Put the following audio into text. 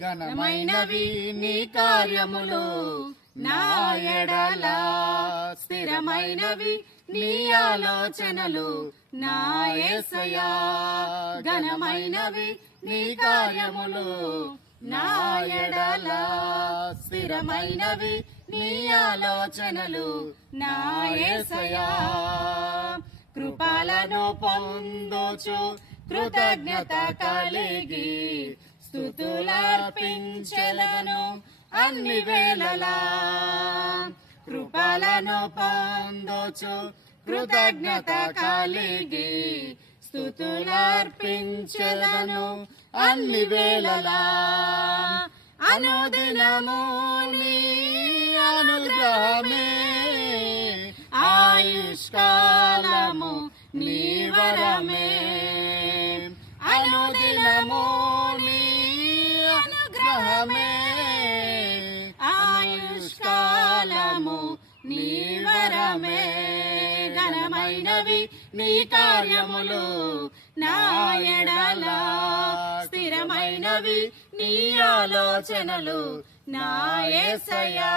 ఘనమైనవి నీ కార్యములు నా ఎడల, స్థిరమైనవి నీ ఆలోచనలు నా యేసయ్యా. ఘనమైనవి నీ కార్యములు నా ఎడల, స్థిరమైనవి నీ ఆలోచనలు నా యేసయ్యా. కృపలను పొందుచు కృతజ్ఞత కలిగి స్తుతులర్పించెదను అన్ని వేళలా. కృపలను పొందుచు కృతజ్ఞత కలిగి స్తుతులర్పించెదను అన్ని వేళలా. అనుదినము నీ అనుగ్రహమే, ఆయుష్కాలము నీ వరమే. అనుదినము నీ అనుగ్రహమే, ఆయుష్కాలము నీ వరమే. ఘనమైనవి నీ కార్యములు నా ఎడల, స్థిరమైనవి నీ ఆలోచనలు నా యేసయ్యా.